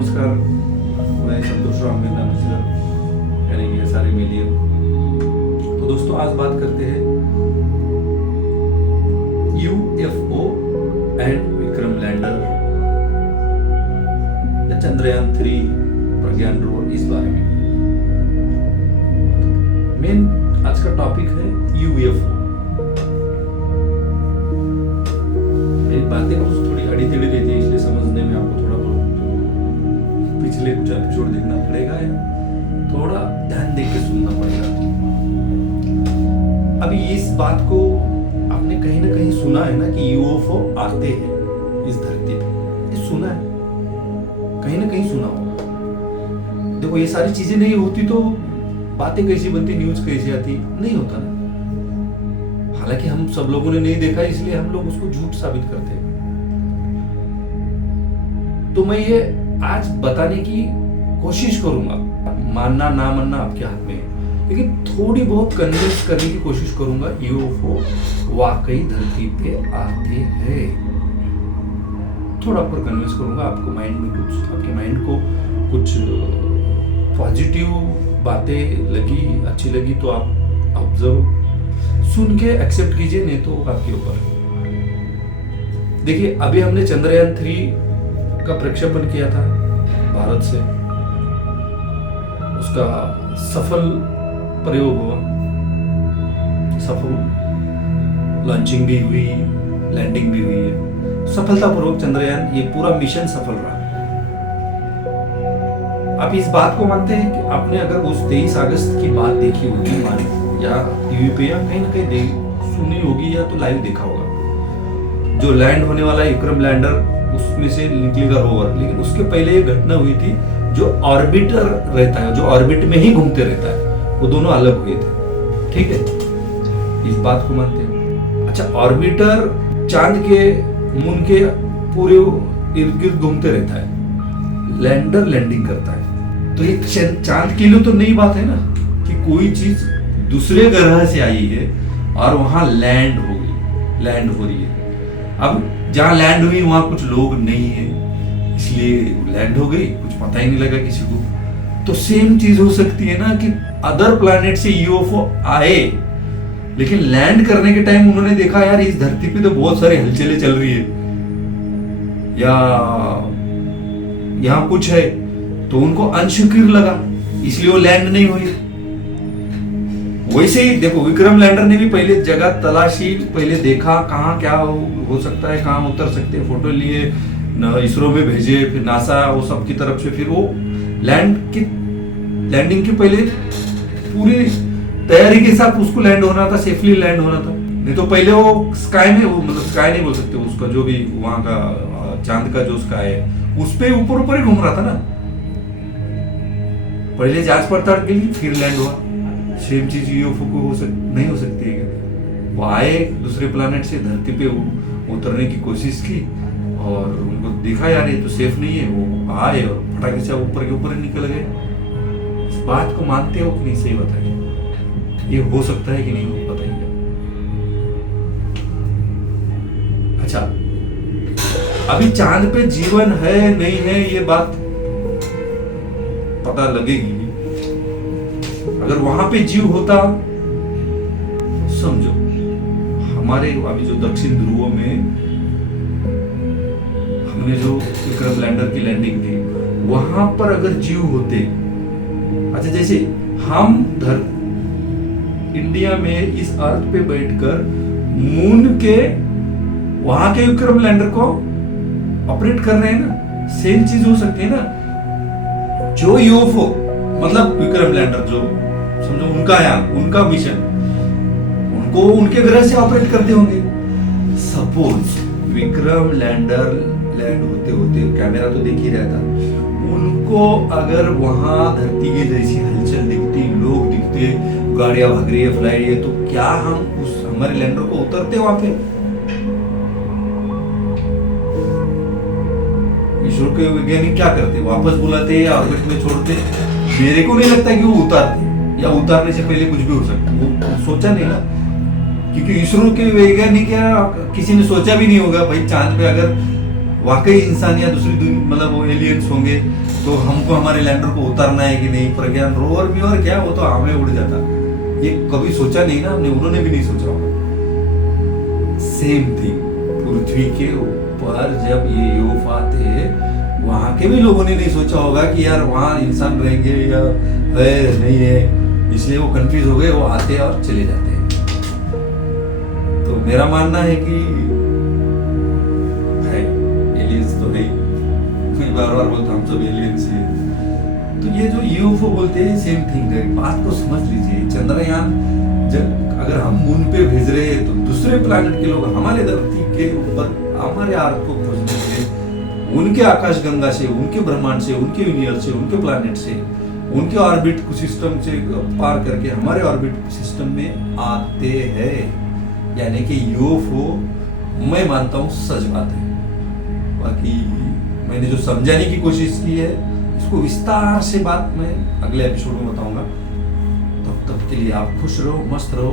नमस्कार, मैं संतोष राम मेहता यानी कि सारे मिलियन। तो दोस्तों आज बात करते हैं यूएफओ एंड विक्रम लैंडर या चंद्रयान 3 प्रज्ञान रोवर, इस बारे में। मेन आज का टॉपिक है यूएफओ। बातें कुछ थोड़ी अड़ी टेढ़ी रहती है, इसलिए समझने में आपको थोड़ा बहुत पिछले कुछ एपिसोड देखना पड़ेगा या थोड़ा ध्यान देके सुनना पड़ेगा। अभी इस बात को आपने कहीं ना कहीं सुना है ना कि यूएफओ आते हैं इस धरती पे, ये सुना है, कहीं ना कहीं सुना होगा। देखो ये सारी चीजें नहीं होती तो बातें कैसी बनती, न्यूज कैसी आती, नहीं होता ना। हालांकि हम सब लोगों ने नहीं देखा, इसलिए हम लोग उसको झूठ साबित करते हैं। तो मैं ये आज बताने की कोशिश करूंगा, मानना ना मानना आपके हाथ में है, लेकिन थोड़ी बहुत कन्विंस करने की कोशिश करूंगा यूएफओ वाकई धरती पे आते हैं। थोड़ा पर कन्विंस करूंगा, आपको माइंड में कुछ, आपके माइंड को कुछ पॉजिटिव बातें लगी, अच्छी लगी तो आप ऑब्जर्व सुन के एक्सेप्ट कीजिए, नहीं तो आपके ऊपर। देखिए अभी हमने चंद्रयान 3 का प्रक्षेपण किया था भारत से, उसका सफल प्रयोग हुआ, सफल लॉन्चिंग भी हुई, लैंडिंग भी हुई है सफलतापूर्वक। चंद्रयान ये पूरा मिशन सफल रहा। आप इस बात को मानते हैं कि आपने अगर उस 23 अगस्त की बात देखी होगी, मान या टीवी पे या कहीं ना कहीं सुनी होगी या तो लाइव देखा होगा, जो लैंड होने वाला है विक्रम लैंडर, उसमें से निकलेगा रोवर। लेकिन उसके पहले ये घटना हुई थी, जो ऑर्बिटर रहता है, जो ऑर्बिट में ही घूमते रहता है, वो दोनों अलग हुए थे। ठीक है, इस बात को मानते हैं। अच्छा, ऑर्बिटर चांद के, मून के पूरे इर्द गिर्द घूमते रहता है, लैंडर लैंडिंग करता है। तो ये चांद के लिए तो नई बात है ना कि कोई चीज दूसरे ग्रह से आई है और वहां लैंड हो गई, लैंड हो रही है। अब जहां लैंड हुई वहां कुछ लोग नहीं है, इसलिए लैंड हो गई, कुछ पता ही नहीं लगा किसी को। तो सेम चीज हो सकती है ना कि अदर प्लैनेट से यूएफओ आए, लेकिन लैंड करने के टाइम उन्होंने देखा यार इस धरती पे तो बहुत सारी हलचलें चल रही है, या यहां कुछ है, तो उनको अनसिक्योर लगा, इसलिए वो लैंड नहीं हुई। वैसे ही देखो विक्रम लैंडर ने भी पहले जगह तलाशी, पहले देखा कहाँ क्या हो सकता है, कहाँ उतर सकते हैं, फोटो लिए, इसरो में भेजे, फिर नासा वो सब की तरफ से, फिर वो लैंडिंग की पहले पूरी तैयारी के साथ उसको लैंड होना था, सेफली लैंड होना था। नहीं तो पहले वो स्काई में, वो मतलब स्काई नहीं बोल सकते उसका, जो भी वहां का चांद का जो स्काई है उस पे ऊपर ऊपर ही घूम रहा था ना। पहले जांच पड़ताल के लिए फिर लैंड हुआ। सेम चीज यूएफओ को नहीं हो सकती है। वो आए दूसरे प्लैनेट से, धरती पे उतरने की कोशिश की और उनको देखा यार ये तो सेफ नहीं है, वो आए और फटाके से ऊपर के ऊपर ही निकल गए। इस बात को मानते हो कि नहीं, सही बताइए, ये हो सकता है कि नहीं, हो बताइए। अच्छा, अभी चांद पे जीवन है नहीं है ये बात पता लगेगी। अगर वहां पे जीव होता, समझो हमारे अभी जो दक्षिण ध्रुव में हमने जो विक्रम लैंडर की लैंडिंग थी, वहां पर अगर जीव होते, अच्छा जैसे हम इंडिया में इस अर्थ पे बैठकर मून के वहां के विक्रम लैंडर को ऑपरेट कर रहे हैं ना, सेम चीज हो सकती है ना। जो यूएफओ मतलब विक्रम लैंडर जो समझो उनका यान, उनका मिशन, उनको उनके ग्रह से ऑपरेट करते होंगे। सपोज विक्रम लैंडर लैंड होते होते, कैमरा तो देख ही रहता, उनको अगर वहां धरती की जैसी हलचल दिखती, लोग दिखते, गाड़ियां भाग रही है, फ्लाइट है, तो क्या हम उस हमारे लैंडर को उतरते वहां पे? इसरो के वैज्ञानिक क्या करते, वापस बुलाते या ऑर्बिट में छोड़ते? मेरे को नहीं लगता कि वो उतारते, या उतारने से पहले कुछ भी हो सकता, वो सोचा नहीं ना, क्योंकि इसरो के वैज्ञानिक या किसी ने सोचा भी नहीं होगा भाई चांद पे अगर वाकई इंसान या दूसरी मतलब वो एलियंस होंगे तो हमको हमारे लैंडर को उतारना है कि नहीं, प्रज्ञान रोवर भी और क्या, वो तो आमले उड़ जाता। ये कभी सोचा नहीं ना हमने, उन्होंने भी नहीं सोचा होगा। सेम थिंग, पृथ्वी के ऊपर जब ये यूएफओ थे, वहां के भी लोगों ने नहीं सोचा होगा कि यार वहां इंसान रहेंगे या है नहीं है, इसलिए वो कंफ्यूज हो गए, वो आते और चले जाते हैं। तो मेरा मानना है कि है एलियंस तो है, मैं बार बार बोलता हूँ हम सब एलियंस है। तो ये जो यूएफओ बोलते हैं सेम थिंग है, बात को समझ लीजिए। चंद्रयान जब अगर हम मून पे भेज रहे हैं तो दूसरे प्लैनेट के लोग हमारे धरती के ऊपर हमारे अर्थ को खोजने के लिए उनके आकाशगंगा से, उनके ब्रह्मांड से, उनके यूनिवर्स से, उनके प्लैनेट से, उनके ऑर्बिट सिस्टम से पार करके हमारे ऑर्बिट सिस्टम में आते हैं। यानी कि यूएफओ मैं मानता हूँ सच बात है। बाकी मैंने जो समझाने की कोशिश की है, इसको विस्तार से बात मैं अगले एपिसोड में बताऊंगा। तब तक के लिए आप खुश रहो, मस्त रहो।